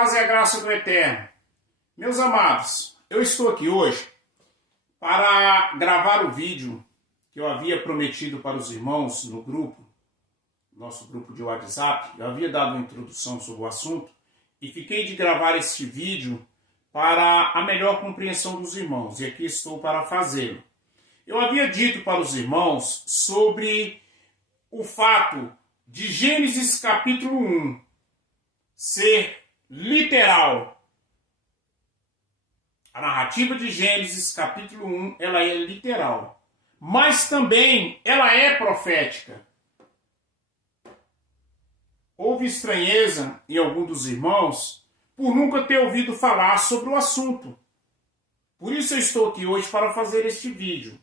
paz e a graça do Eterno. Meus amados, eu estou aqui hoje para gravar o vídeo que eu havia prometido para os irmãos no grupo, nosso grupo de WhatsApp. Eu havia dado uma introdução sobre o assunto e fiquei de gravar este vídeo para a melhor compreensão dos irmãos, e aqui estou para fazê-lo. Eu havia dito para os irmãos sobre o fato de Gênesis capítulo 1 ser literal. A narrativa de Gênesis capítulo 1, ela é literal, mas também ela é profética. Houve estranheza em algum dos irmãos por nunca ter ouvido falar sobre o assunto. Por isso eu estou aqui hoje para fazer este vídeo.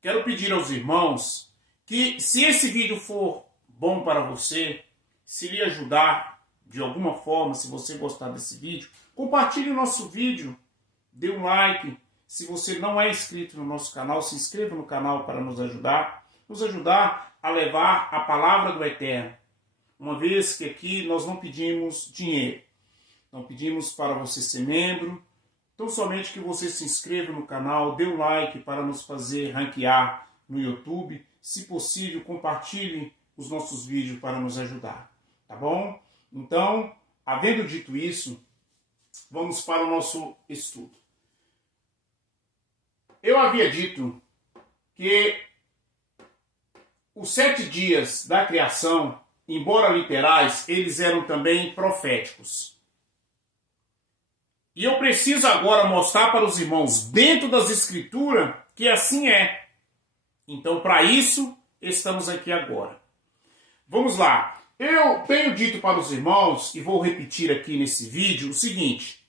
Quero pedir aos irmãos que, se esse vídeo for bom para você, se lhe ajudar de alguma forma, se você gostar desse vídeo, compartilhe o nosso vídeo, dê um like. Se você não é inscrito no nosso canal, se inscreva no canal para nos ajudar a levar a palavra do Eterno. Uma vez que aqui nós não pedimos dinheiro, não pedimos para você ser membro, então somente que você se inscreva no canal, dê um like para nos fazer ranquear no YouTube. Se possível, compartilhe os nossos vídeos para nos ajudar, tá bom? Então, havendo dito isso, vamos para o nosso estudo. Eu havia dito que os 7 dias da criação, embora literais, eles eram também proféticos. E eu preciso agora mostrar para os irmãos, dentro das Escrituras, que assim é. Então, para isso, estamos aqui agora. Vamos lá. Eu tenho dito para os irmãos, e vou repetir aqui nesse vídeo, o seguinte.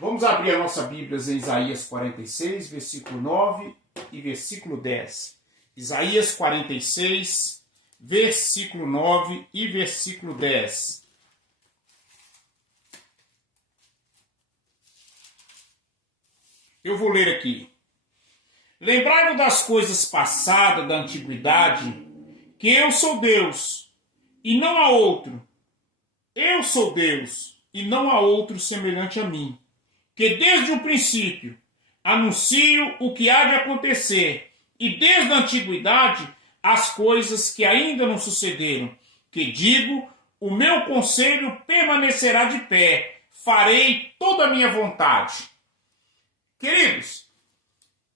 Vamos abrir a nossa Bíblia em Isaías 46, versículo 9 e versículo 10. Isaías 46, versículo 9 e versículo 10. Eu vou ler aqui. Lembrai-vos das coisas passadas da antiguidade, que eu sou Deus, e não há outro. Eu sou Deus, e não há outro semelhante a mim, que desde o princípio anuncio o que há de acontecer, e desde a antiguidade as coisas que ainda não sucederam, que digo, o meu conselho permanecerá de pé, farei toda a minha vontade. Queridos,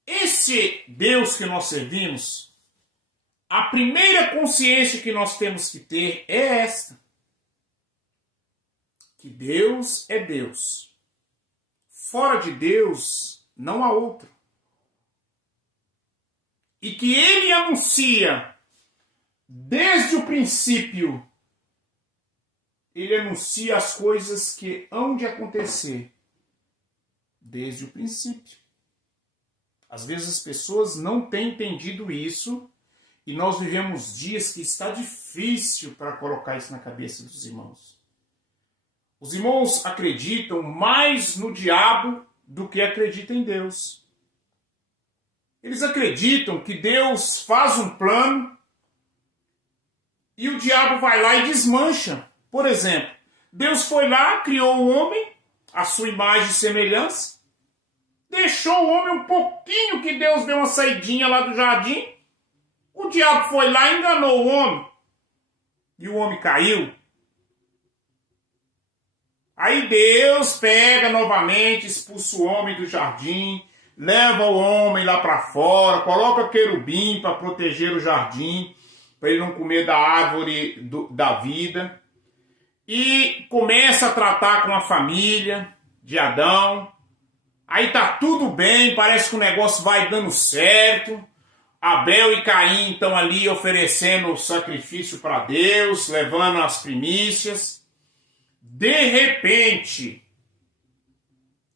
esse Deus que nós servimos, a primeira consciência que nós temos que ter é esta: que Deus é Deus. Fora de Deus não há outro. E que Ele anuncia desde o princípio, Ele anuncia as coisas que hão de acontecer desde o princípio. Às vezes as pessoas não têm entendido isso. E nós vivemos dias que está difícil para colocar isso na cabeça dos irmãos. Os irmãos acreditam mais no diabo do que acreditam em Deus. Eles acreditam que Deus faz um plano e o diabo vai lá e desmancha. Por exemplo, Deus foi lá, criou o homem, a sua imagem e semelhança, deixou o homem um pouquinho que Deus deu uma saidinha lá do jardim. O diabo foi lá e enganou o homem. E o homem caiu. Aí Deus pega novamente, expulsa o homem do jardim, leva o homem lá para fora, coloca querubim para proteger o jardim, para ele não comer da árvore da vida. E começa a tratar com a família de Adão. Aí tá tudo bem, parece que o negócio vai dando certo. Abel e Caim estão ali oferecendo o sacrifício para Deus, levando as primícias. De repente,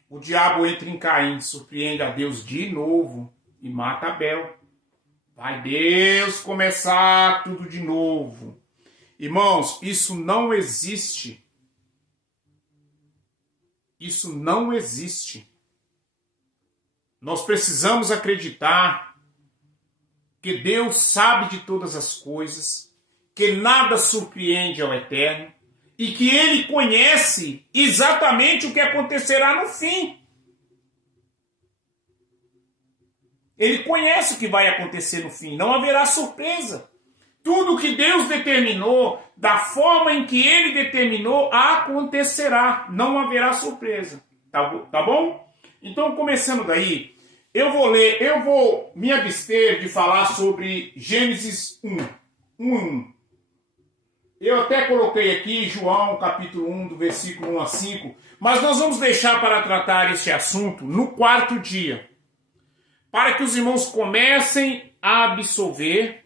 o diabo entra em Caim, surpreende a Deus de novo e mata Abel. Vai Deus começar tudo de novo. Irmãos, isso não existe. Isso não existe. Nós precisamos acreditar que Deus sabe de todas as coisas, que nada surpreende ao Eterno e que ele conhece exatamente o que acontecerá no fim. Ele conhece o que vai acontecer no fim, não haverá surpresa. Tudo que Deus determinou, da forma em que ele determinou, acontecerá, não haverá surpresa. Tá bom? Então, começando daí, eu vou me abster de falar sobre Gênesis 1. Eu até coloquei aqui João capítulo 1, do versículo 1 a 5, mas nós vamos deixar para tratar este assunto no quarto dia, para que os irmãos comecem a absorver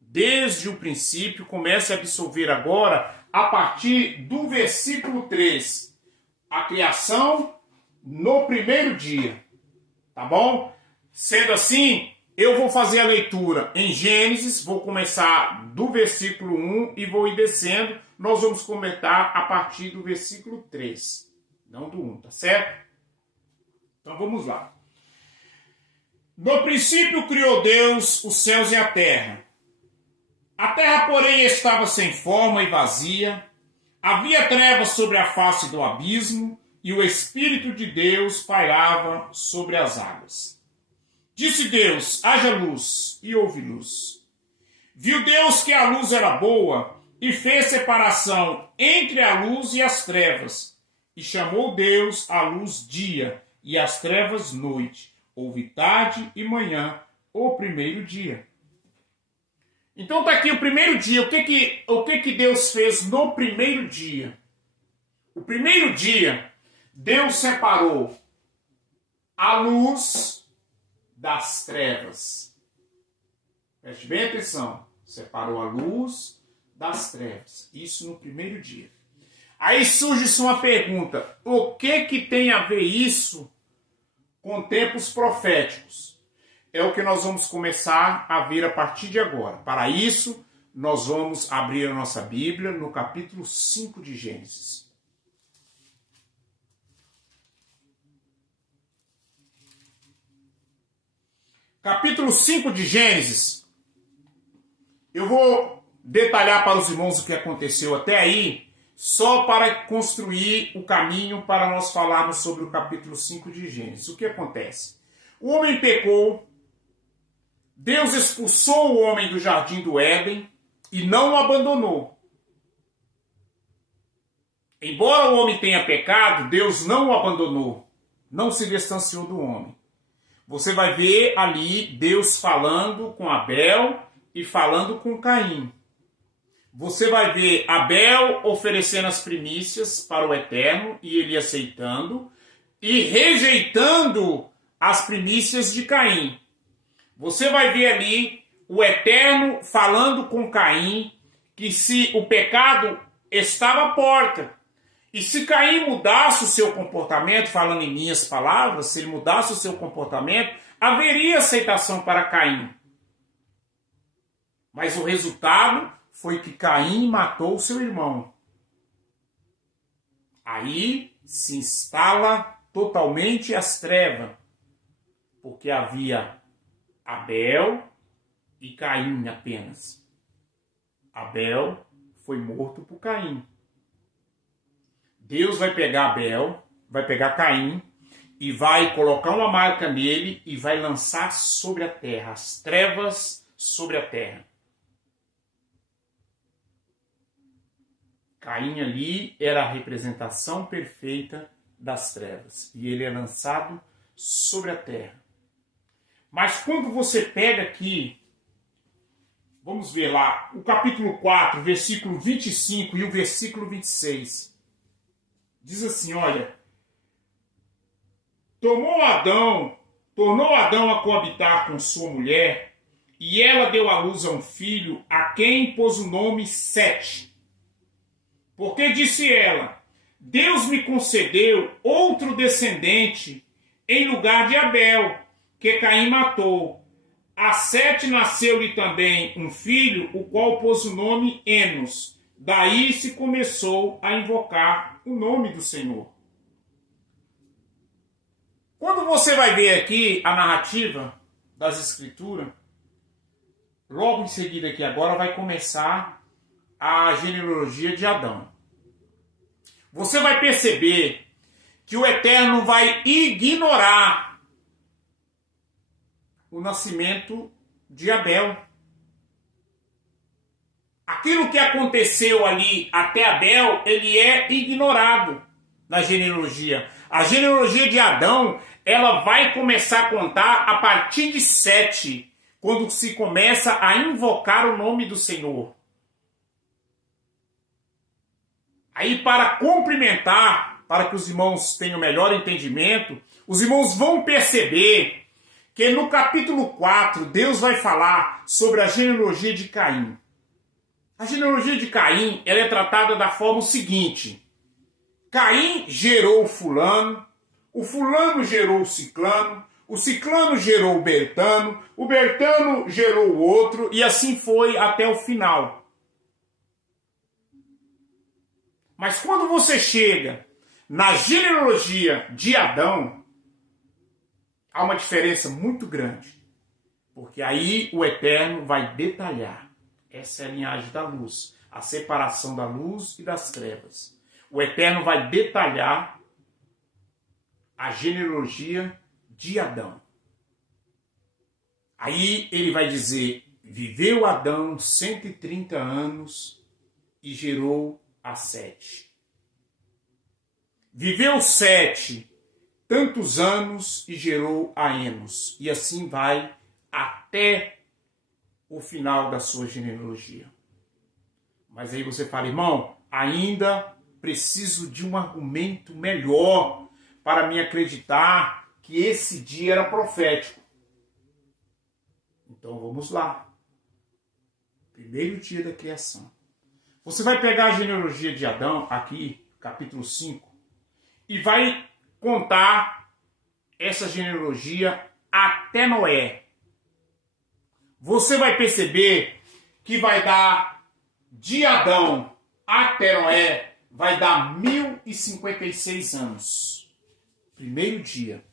desde o princípio, comecem a absorver agora a partir do versículo 3, a criação no primeiro dia, tá bom? Sendo assim, eu vou fazer a leitura em Gênesis, vou começar do versículo 1 e vou ir descendo. Nós vamos comentar a partir do versículo 3, não do 1, tá certo? Então vamos lá. No princípio criou Deus os céus e a terra. A terra, porém, estava sem forma e vazia. Havia trevas sobre a face do abismo, e o Espírito de Deus pairava sobre as águas. Disse Deus, haja luz, e houve luz. Viu Deus que a luz era boa, e fez separação entre a luz e as trevas. E chamou Deus a luz dia, e as trevas noite. Houve tarde e manhã, o primeiro dia. Então está aqui o primeiro dia. O que Deus fez no primeiro dia? O primeiro dia, Deus separou a luz das trevas. Preste bem atenção. Separou a luz das trevas. Isso no primeiro dia. Aí surge-se uma pergunta. O que tem a ver isso com tempos proféticos? É o que nós vamos começar a ver a partir de agora. Para isso, nós vamos abrir a nossa Bíblia no capítulo 5 de Gênesis. Capítulo 5 de Gênesis. Eu vou detalhar para os irmãos o que aconteceu até aí, só para construir o caminho para nós falarmos sobre o capítulo 5 de Gênesis. O que acontece? O homem pecou, Deus expulsou o homem do jardim do Éden e não o abandonou. Embora o homem tenha pecado, Deus não o abandonou, não se distanciou do homem. Você vai ver ali Deus falando com Abel e falando com Caim. Você vai ver Abel oferecendo as primícias para o Eterno e ele aceitando e rejeitando as primícias de Caim. Você vai ver ali o Eterno falando com Caim que se o pecado estava à porta. E se Caim mudasse o seu comportamento, falando em minhas palavras, se ele mudasse o seu comportamento, haveria aceitação para Caim. Mas o resultado foi que Caim matou seu irmão. Aí se instala totalmente as trevas, porque havia Abel e Caim apenas. Abel foi morto por Caim. Deus vai pegar Abel, vai pegar Caim e vai colocar uma marca nele e vai lançar sobre a terra, as trevas sobre a terra. Caim ali era a representação perfeita das trevas e ele é lançado sobre a terra. Mas quando você pega aqui, vamos ver lá, o capítulo 4, versículo 25 e o versículo 26. Diz assim, olha, tornou Adão a coabitar com sua mulher, e ela deu à luz a um filho, a quem pôs o nome Sete. Porque disse ela, Deus me concedeu outro descendente em lugar de Abel, que Caim matou. A Sete nasceu-lhe também um filho, o qual pôs o nome Enos. Daí se começou a invocar o nome do Senhor. Quando você vai ver aqui a narrativa das Escrituras, logo em seguida aqui agora vai começar a genealogia de Adão, você vai perceber que o Eterno vai ignorar o nascimento de Abel. Aquilo que aconteceu ali até Abel, ele é ignorado na genealogia. A genealogia de Adão, ela vai começar a contar a partir de 7, quando se começa a invocar o nome do Senhor. Aí, para complementar, para que os irmãos tenham melhor entendimento, os irmãos vão perceber que no capítulo 4, Deus vai falar sobre a genealogia de Caim. A genealogia de Caim, ela é tratada da forma seguinte: Caim gerou o fulano gerou o ciclano gerou o Bertano gerou o outro, e assim foi até o final. Mas quando você chega na genealogia de Adão, há uma diferença muito grande, porque aí o Eterno vai detalhar. Essa é a linhagem da luz, a separação da luz e das trevas. O Eterno vai detalhar a genealogia de Adão. Aí ele vai dizer: viveu Adão 130 anos e gerou a Sete. Viveu Sete tantos anos e gerou a Enos. E assim vai até o final da sua genealogia. Mas aí você fala: irmão, ainda preciso de um argumento melhor para me acreditar que esse dia era profético. Então vamos lá. Primeiro dia da criação. Você vai pegar a genealogia de Adão, aqui, capítulo 5, e vai contar essa genealogia até Noé. Você vai perceber que vai dar de Adão até Noé, vai dar 1056 anos. Primeiro dia.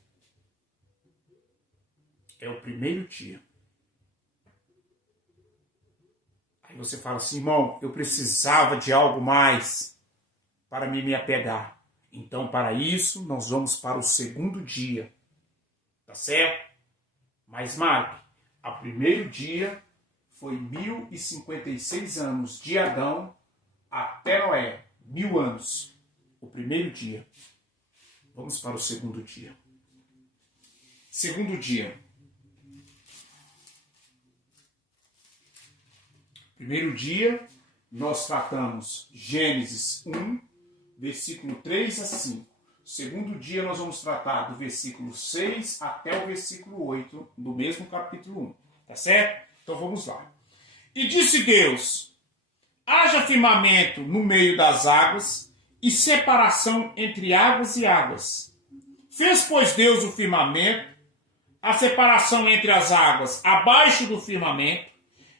É o primeiro dia. Aí você fala assim: irmão, eu precisava de algo mais para me apegar. Então, para isso, nós vamos para o segundo dia. Tá certo? Mas, Mark, o primeiro dia foi 1056 anos de Adão até Noé. 1000 anos. O primeiro dia. Vamos para o segundo dia. Segundo dia. Primeiro dia, nós tratamos Gênesis 1, versículo 3 a 5. Segundo dia, nós vamos tratar do versículo 6 até o versículo 8, do mesmo capítulo 1. Tá certo? Então vamos lá. E disse Deus: haja firmamento no meio das águas e separação entre águas e águas. Fez, pois, Deus o firmamento, a separação entre as águas abaixo do firmamento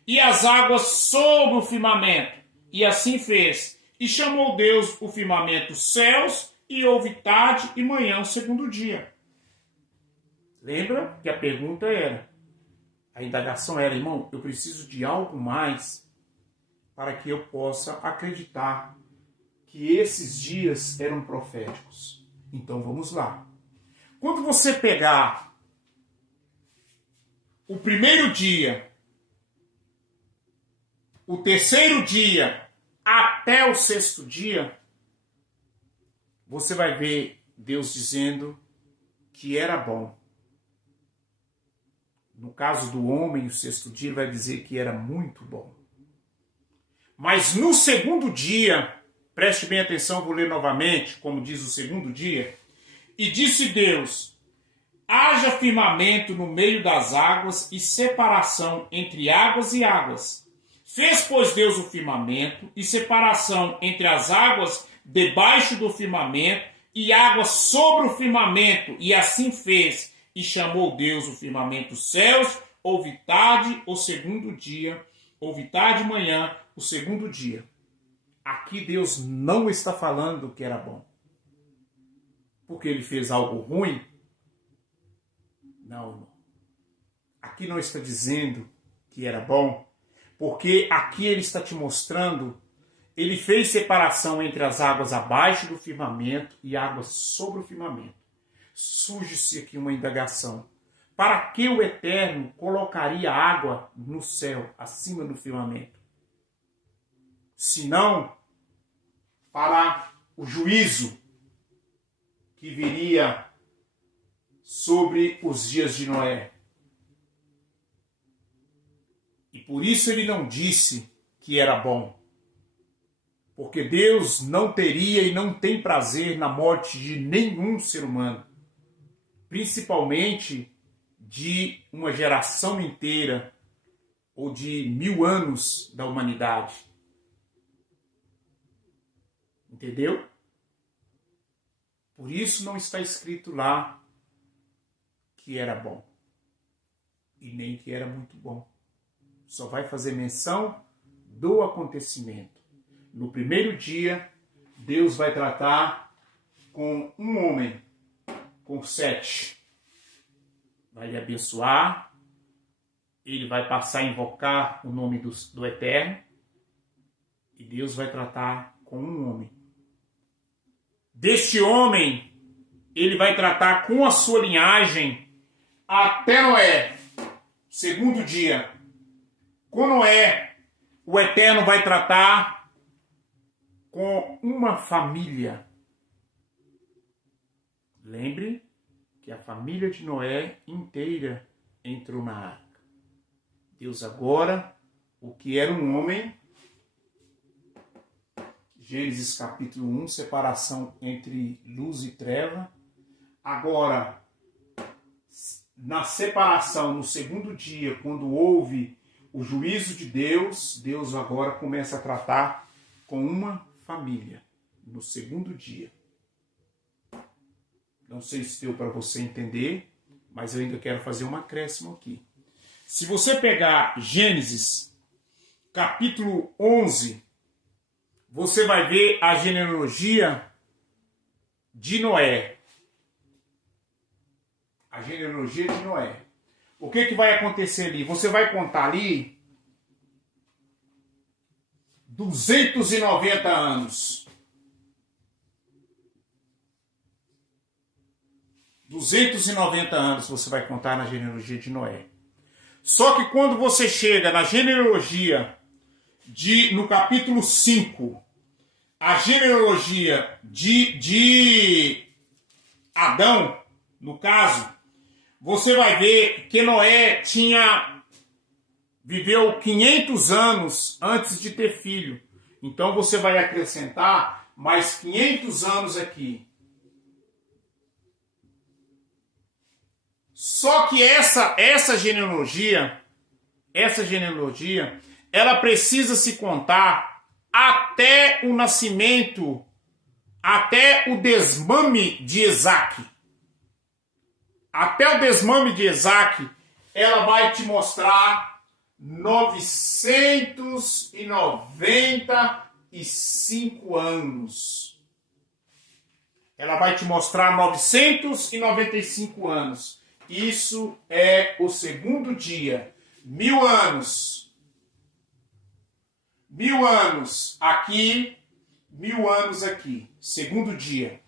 e as águas sobre o firmamento. E assim fez. E chamou Deus o firmamento céus, e houve tarde e manhã o segundo dia. Lembra que a pergunta era, a indagação era: irmão, eu preciso de algo mais para que eu possa acreditar que esses dias eram proféticos. Então vamos lá. Quando você pegar o primeiro dia, o terceiro dia, até o sexto dia, você vai ver Deus dizendo que era bom. No caso do homem, o sexto dia, ele vai dizer que era muito bom. Mas no segundo dia, preste bem atenção, vou ler novamente, como diz o segundo dia. E disse Deus: haja firmamento no meio das águas e separação entre águas e águas. Fez, pois, Deus o firmamento e separação entre as águas debaixo do firmamento e águas sobre o firmamento. E assim fez. E chamou Deus o firmamento céus. Houve tarde o segundo dia. Houve tarde e manhã o segundo dia. Aqui Deus não está falando que era bom, porque ele fez algo ruim. Não, irmão. Aqui não está dizendo que era bom, porque aqui ele está te mostrando Ele fez separação entre as águas abaixo do firmamento e águas sobre o firmamento. Surge-se aqui uma indagação. Para que o Eterno colocaria água no céu, acima do firmamento? Senão, para o juízo que viria sobre os dias de Noé. E por isso ele não disse que era bom. Porque Deus não teria e não tem prazer na morte de nenhum ser humano. Principalmente de uma geração inteira ou de 1000 anos da humanidade. Entendeu? Por isso não está escrito lá que era bom. E nem que era muito bom. Só vai fazer menção do acontecimento. No primeiro dia, Deus vai tratar com um homem, com 7. Vai lhe abençoar, ele vai passar a invocar o nome do Eterno, e Deus vai tratar com um homem. Deste homem, ele vai tratar com a sua linhagem até Noé, segundo dia. Com Noé, o Eterno vai tratar com uma família. Lembre que a família de Noé inteira entrou na arca. Deus agora, o que era um homem, Gênesis capítulo 1, separação entre luz e treva. Agora, na separação, no segundo dia, quando houve o juízo de Deus, Deus agora começa a tratar com uma família, no segundo dia. Não sei se deu para você entender, mas eu ainda quero fazer um acréscimo aqui. Se você pegar Gênesis, capítulo 11, você vai ver a genealogia de Noé. A genealogia de Noé. O que vai acontecer ali? Você vai contar ali 290 anos. 290 anos você vai contar na genealogia de Noé. Só que quando você chega na genealogia no capítulo 5, a genealogia de Adão, no caso, você vai ver que Noé viveu 500 anos antes de ter filho. Então você vai acrescentar mais 500 anos aqui. Só que essa genealogia, ela precisa se contar até o nascimento, até o desmame de Isaac. Até o desmame de Isaac, ela vai te mostrar 995 anos. Ela vai te mostrar 995 anos. Isso é o segundo dia. 1000 anos. 1000 anos aqui, 1000 anos aqui. Segundo dia.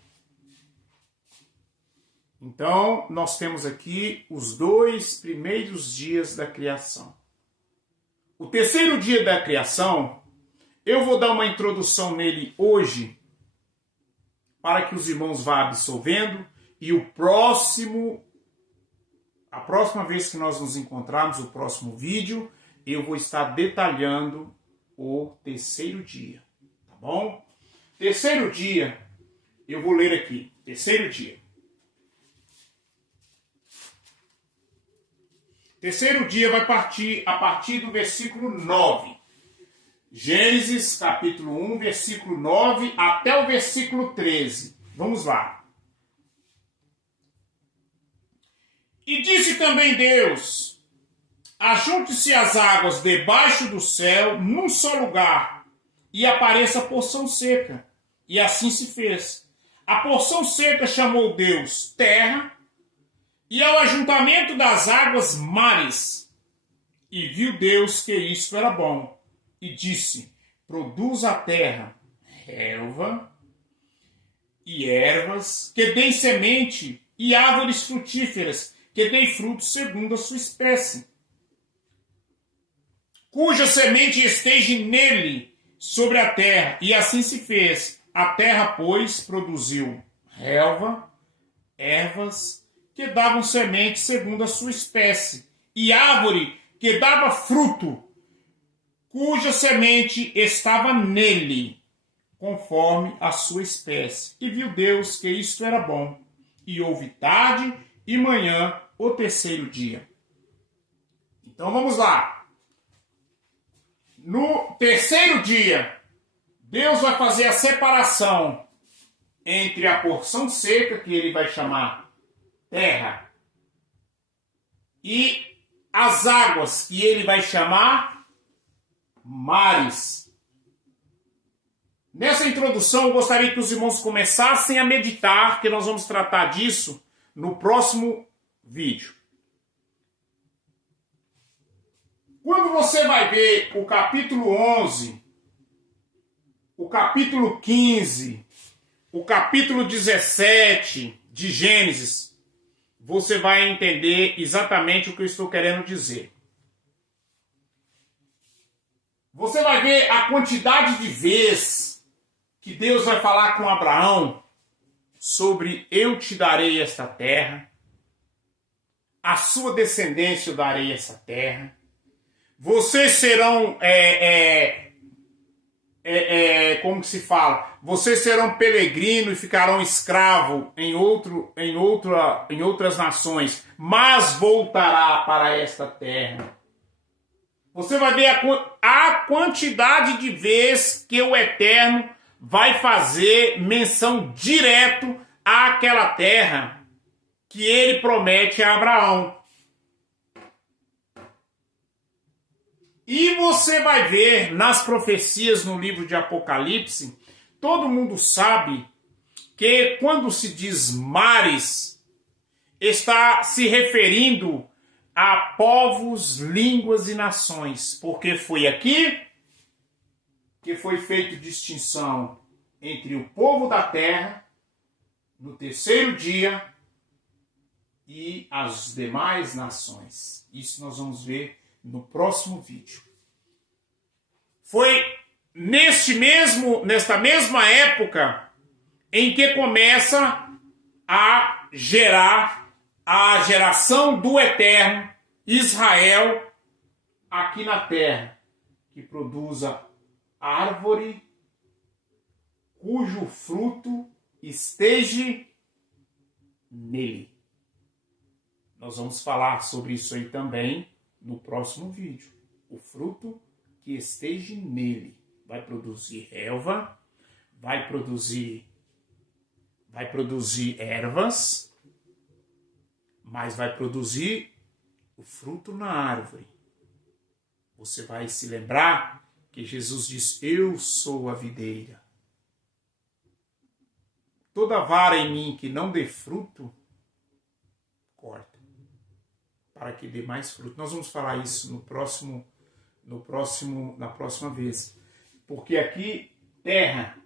Então, nós temos aqui os 2 primeiros dias da criação. O terceiro dia da criação, eu vou dar uma introdução nele hoje, para que os irmãos vá absorvendo, e a próxima vez que nós nos encontrarmos, o próximo vídeo, eu vou estar detalhando o terceiro dia, tá bom? Terceiro dia, eu vou ler aqui, terceiro dia. Terceiro dia vai partir a partir do versículo 9. Gênesis, capítulo 1, versículo 9 até o versículo 13. Vamos lá. E disse também Deus: ajunte-se as águas debaixo do céu num só lugar, e apareça a porção seca. E assim se fez. A porção seca chamou Deus terra, e ao ajuntamento das águas mares. E viu Deus que isto era bom. E disse: produz a terra relva e ervas, que deem semente, e árvores frutíferas, que deem frutos segundo a sua espécie, cuja semente esteja nele sobre a terra. E assim se fez. A terra, pois, produziu relva, ervas, que davam semente segundo a sua espécie, e árvore que dava fruto, cuja semente estava nele, conforme a sua espécie. E viu Deus que isto era bom. E houve tarde e manhã, o terceiro dia. Então vamos lá. No terceiro dia, Deus vai fazer a separação entre a porção seca, que ele vai chamar terra, e as águas, que ele vai chamar mares. Nessa introdução, eu gostaria que os irmãos começassem a meditar, que nós vamos tratar disso no próximo vídeo. Quando você vai ver o capítulo 11, o capítulo 15, o capítulo 17 de Gênesis, você vai entender exatamente o que eu estou querendo dizer. Você vai ver a quantidade de vezes que Deus vai falar com Abraão sobre eu te darei esta terra, a sua descendência eu darei essa terra, vocês serão, como que se fala? Vocês serão peregrinos e ficarão escravos em outras nações, mas voltará para esta terra. Você vai ver a quantidade de vezes que o Eterno vai fazer menção direto àquela terra que ele promete a Abraão. E você vai ver nas profecias no livro de Apocalipse, todo mundo sabe que quando se diz mares, está se referindo a povos, línguas e nações, porque foi aqui que foi feita distinção entre o povo da terra no terceiro dia e as demais nações. Isso nós vamos ver no próximo vídeo. Foi nesta mesma época em que começa a gerar a geração do Eterno, Israel, aqui na terra, que produza árvore cujo fruto esteja nele. Nós vamos falar sobre isso aí também no próximo vídeo. O fruto que esteja nele vai produzir relva, vai produzir ervas, mas vai produzir o fruto na árvore. Você vai se lembrar que Jesus diz: eu sou a videira. Toda vara em mim que não dê fruto, corta, para que dê mais fruto. Nós vamos falar isso na próxima vez. Porque aqui, terra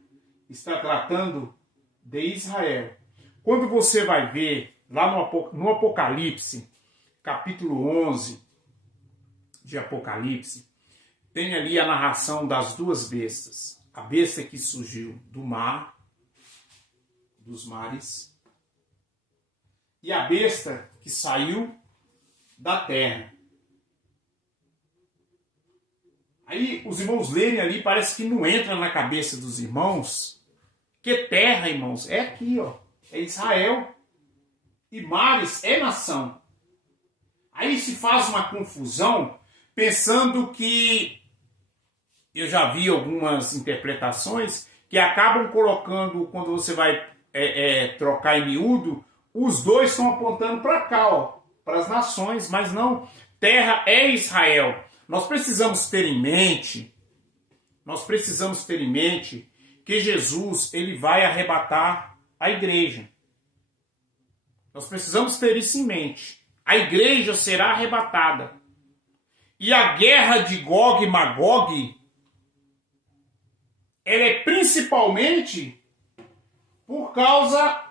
está tratando de Israel. Quando você vai ver lá no Apocalipse, capítulo 11 de Apocalipse, tem ali a narração das duas bestas. A besta que surgiu do mar, dos mares, e a besta que saiu da terra. Aí os irmãos lerem ali, parece que não entra na cabeça dos irmãos que terra, irmãos, é aqui, ó, é Israel. E mares é nação. Aí se faz uma confusão, pensando que, eu já vi algumas interpretações, que acabam colocando, quando você vai trocar em miúdo, os dois estão apontando para cá, ó, para as nações, mas não, terra é Israel. Nós precisamos ter em mente que Jesus, ele vai arrebatar a igreja. Nós precisamos ter isso em mente. A igreja será arrebatada. E a guerra de Gog e Magog ela é principalmente por causa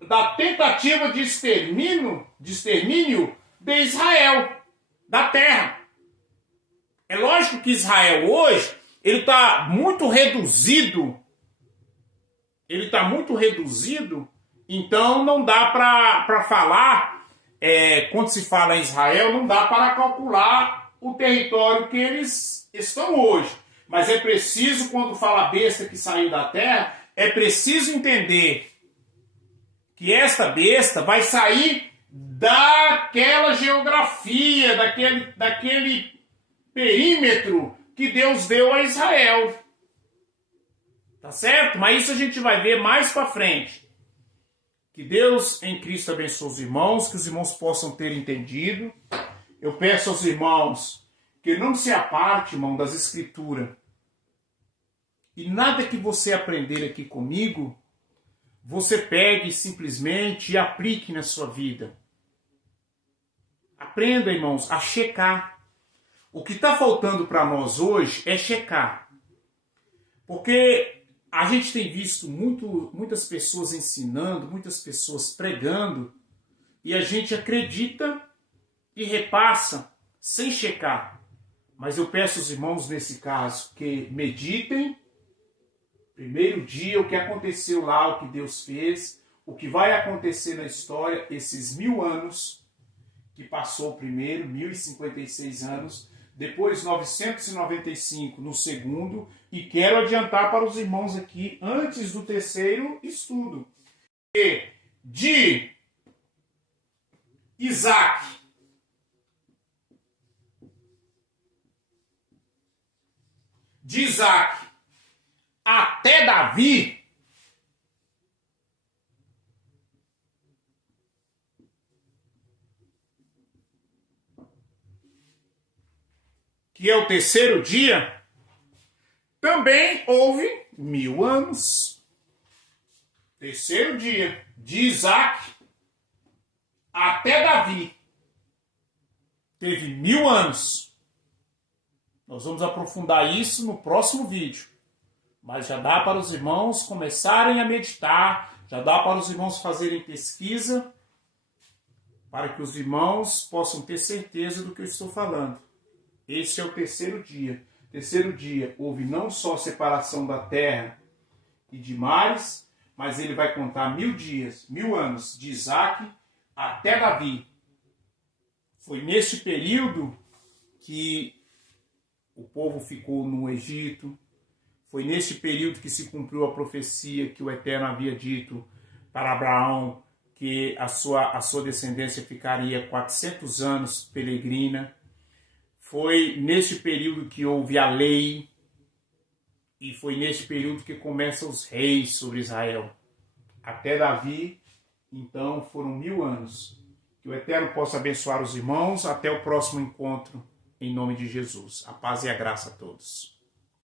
da tentativa de extermínio de Israel, da terra. É lógico que Israel hoje, ele está muito reduzido, então não dá para falar, quando se fala em Israel, não dá para calcular o território que eles estão hoje. Mas é preciso, quando fala besta que saiu da terra, é preciso entender que esta besta vai sair daquela geografia, daquele perímetro que Deus deu a Israel. Tá certo? Mas isso a gente vai ver mais para frente. Que Deus em Cristo abençoe os irmãos, que os irmãos possam ter entendido. Eu peço aos irmãos que não se aparte, irmão, das Escrituras. E nada que você aprender aqui comigo, você pegue simplesmente e aplique na sua vida. Aprenda, irmãos, a checar. O que está faltando para nós hoje é checar. Porque a gente tem visto muitas pessoas ensinando, muitas pessoas pregando, e a gente acredita e repassa sem checar. Mas eu peço aos irmãos, nesse caso, que meditem. Primeiro dia, o que aconteceu lá, o que Deus fez, o que vai acontecer na história, esses 1000 anos, que passou primeiro, 1056 anos, depois 995 no segundo, e quero adiantar para os irmãos aqui, antes do terceiro estudo, que de Isaac até Davi, que é o terceiro dia, também houve 1000 anos. Terceiro dia, de Isaac até Davi, teve 1000 anos. Nós vamos aprofundar isso no próximo vídeo. Mas já dá para os irmãos começarem a meditar, já dá para os irmãos fazerem pesquisa, para que os irmãos possam ter certeza do que eu estou falando. Esse é o terceiro dia. Terceiro dia, houve não só separação da terra e de mares, mas ele vai contar 1000 dias, 1000 anos, de Isaac até Davi. Foi neste período que o povo ficou no Egito. Foi neste período que se cumpriu a profecia que o Eterno havia dito para Abraão, que a sua descendência ficaria 400 anos peregrina. Foi neste período que houve a lei, e foi neste período que começam os reis sobre Israel. Até Davi, então, foram 1000 anos. Que o Eterno possa abençoar os irmãos. Até o próximo encontro, em nome de Jesus. A paz e a graça a todos.